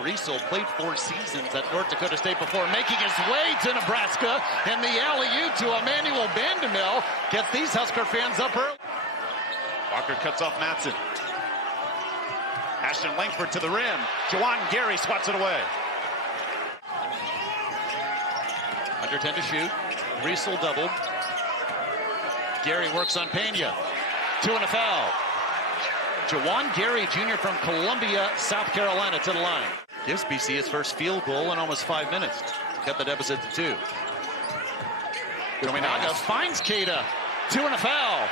Greasel played 4 seasons at North Dakota State before making his way to Nebraska. And the alley-oop to Emmanuel Vandermill gets these Husker fans up early. Walker cuts off Matson. Ashton Langford to the rim. Juwan Gary swats it away. Under 10 to shoot. Greasel doubled. Gary works on Pena. 2 and a foul. Juwan Gary Jr. from Columbia, South Carolina to the line. Gives BC his first field goal in almost 5 minutes. Cut the deficit to 2. Tominaga finds Keita. 2 and a foul.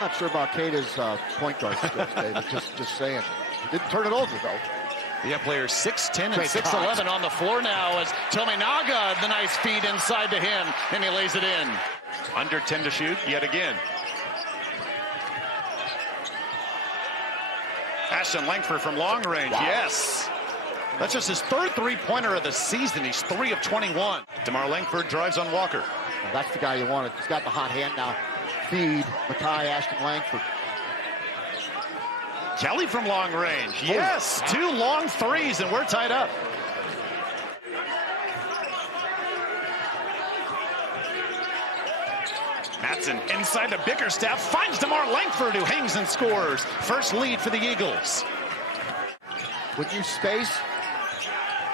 Not sure about Keita's point guard skills, David. Just saying. He didn't turn it over, though. We have players 6'10 and 6'11 on the floor now as Tominaga, the nice feed inside to him, and he lays it in. Under 10 to shoot yet again. Ashton Langford from long range. Wow. Yes. That's just his 3rd three-pointer of the season. He's 3 of 21. DeMar Langford drives on Walker. Well, that's the guy you wanted. He's got the hot hand now. Feed Makai Ashton Langford. Kelly from long range. Yes, 2 long threes, and we're tied up. Matson inside the Bickerstaff finds DeMar Langford, who hangs and scores. First lead for the Eagles. When you space,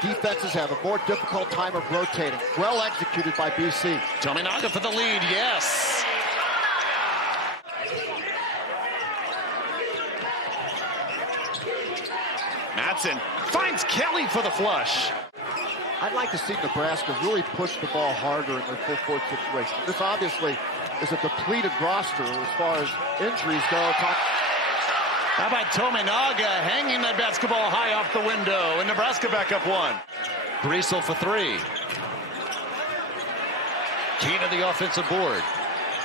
defenses have a more difficult time of rotating. Well executed by BC. Tominaga for the lead, yes. Matson finds Kelly for the flush. I'd like to see Nebraska really push the ball harder in their full court situation. This obviously is a depleted roster as far as injuries go. How about Tominaga hanging that basketball high off the window, and Nebraska back up 1. Greasel for 3. Key to the offensive board.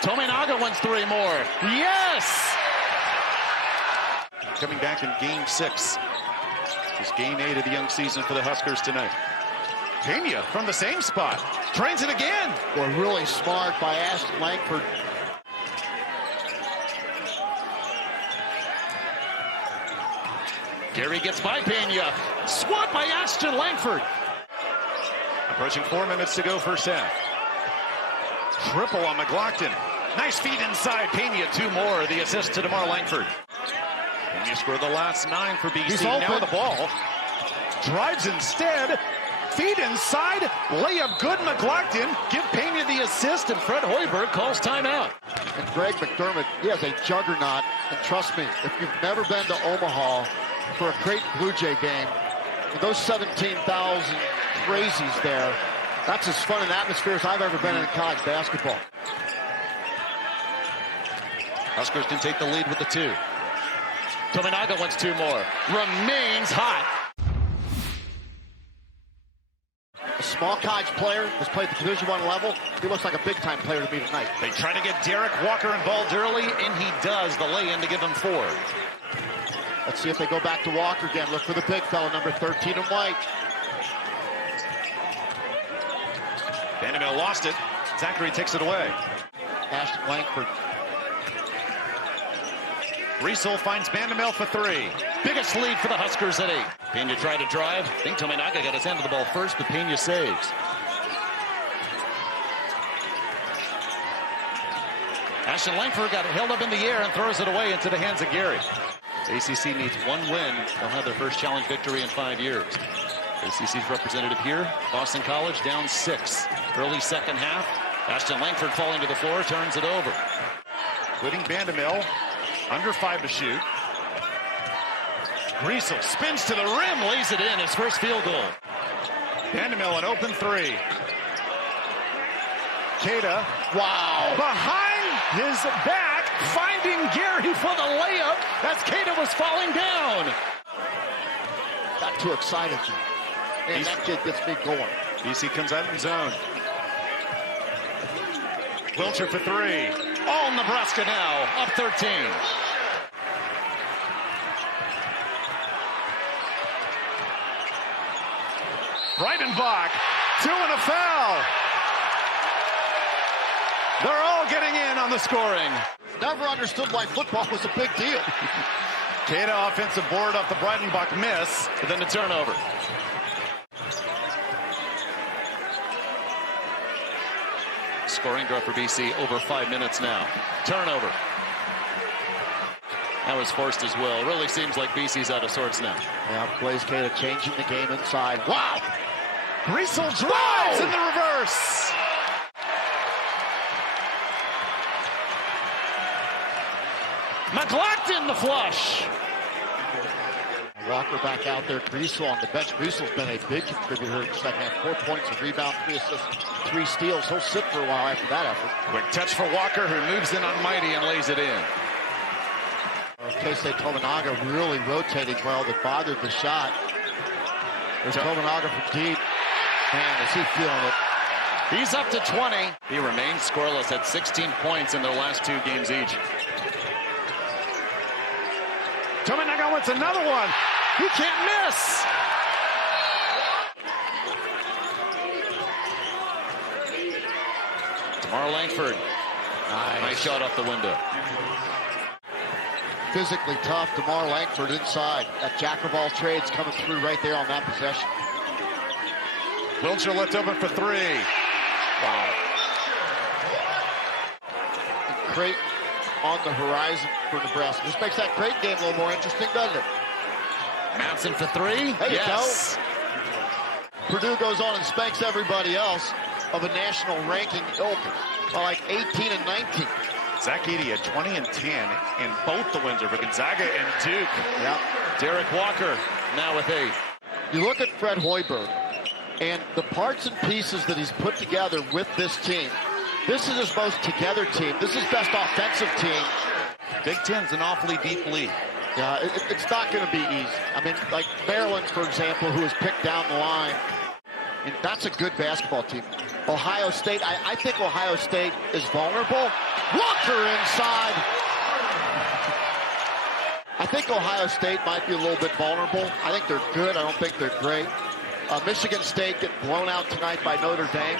Tominaga wins 3 more. Yes! Coming back in game 6. It's game 8 of the young season for the Huskers tonight. Pena from the same spot. Trains it again. Well, really smart by Ashton Langford. Gary gets by Pena. Swat by Ashton Langford. Approaching 4 minutes to go first half. Triple on McLaughlin. Nice feed inside. Pena 2 more. The assist to DeMar Langford. Pena scored the last 9 for BC. Now the ball. Drives instead. Feed inside. Layup good. McLaughlin. Give Pena the assist, and Fred Hoiberg calls timeout. And Greg McDermott, he has a juggernaut. And trust me, if you've never been to Omaha for a Creighton Blue Jay game, with those 17,000 crazies there, that's as fun an atmosphere as I've ever been in college basketball. Huskers can take the lead with the 2. Tominaga wants 2 more. Remains hot. A small college player has played the Division I level. He looks like a big-time player to me tonight. They try to get Derek Walker involved early, and he does. The lay-in to give him 4. Let's see if they go back to Walker again. Look for the big fella, number 13 in white. Vanderbilt lost it. Zachary takes it away. Ashton Langford. Greasel finds Vanderbilt for 3. Biggest lead for the Huskers at 8. Pena tried to drive. I think Tominaga got his hand to the ball first, but Pena saves. Ashton Langford got held up in the air and throws it away into the hands of Gary. ACC needs 1 win. They'll have their first challenge victory in 5 years. ACC's representative here, Boston College, down 6. Early second half. Ashton Langford falling to the floor, turns it over. Including Vanderbilt. Under 5 to shoot. Greasel spins to the rim, lays it in, his first field goal. Vanderbilt an open 3. Keita, wow, behind his back, finding Gary for the layup as Keita was falling down. Got too excited. Man, that kid gets me going. BC comes out in zone. Wilcher for 3. All Nebraska now, up 13. Breidenbach, 2 and a foul. They're all getting in on the scoring. Never understood why football was a big deal. Cada offensive board off the Breitenbach miss, but then the turnover. Scoring draw for BC over 5 minutes now. Turnover. That was forced as well. It really seems like BC's out of sorts now. Yeah, Blaise Cada changing the game inside. Wow! Griesel drives in the reverse. McLaughlin the flush. Walker back out there. Griesel on the bench. Griesel's been a big contributor in the second half. 4 points, a rebound, 3 assists, 3 steals. He'll sit for a while after that effort. Quick touch for Walker, who moves in on Mighty and lays it in. Keisei Tominaga really rotating well that bothered the shot. There's Tominaga from deep. Man, is he feeling it. He's up to 20. He remains scoreless at 16 points in their last 2 games each. Tominaga wants another one. He can't miss. DeMar Langford. Nice shot off the window. Physically tough, DeMar Langford inside. That jack of all trades coming through right there on that possession. Wiltshire left open for 3. Wow. And Creighton on the horizon for Nebraska. This makes that Creighton game a little more interesting, doesn't it? Manson for 3. There you yes. go. Purdue goes on and spanks everybody else of a national ranking ilk, like 18 and 19. Zach Edey at 20 and 10 in both the wins over Gonzaga and Duke. Yep. Derek Walker now with 8. You look at Fred Hoiberg and the parts and pieces that he's put together with this team. This is his most together team. This is his best offensive team. Big Ten's an awfully deep league. Yeah, it's not going to be easy. I mean, like Maryland, for example, who was picked down the line. And that's a good basketball team. Ohio State, I think Ohio State is vulnerable. Walker inside. I think Ohio State might be a little bit vulnerable. I think they're good. I don't think they're great. Michigan State get blown out tonight by Notre Dame.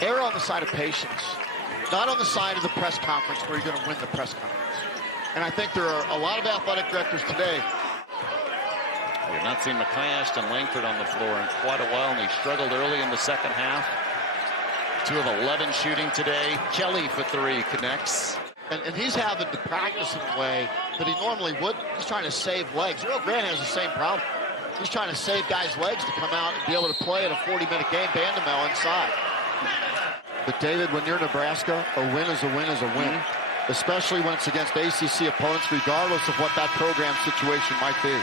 Err on the side of patience, not on the side of the press conference where you're going to win the press conference. And I think there are a lot of athletic directors today. We have not seen McIash and Langford on the floor in quite a while, and they struggled early in the second half. 2 of 11 shooting today. Kelly for 3 connects. And he's having to practice in a way that he normally would. He's trying to save legs. Earl Grant has the same problem. He's trying to save guys' legs to come out and be able to play in a 40-minute game, Bandamel inside. But David, when you're Nebraska, a win is a win is a win, especially when it's against ACC opponents, regardless of what that program situation might be.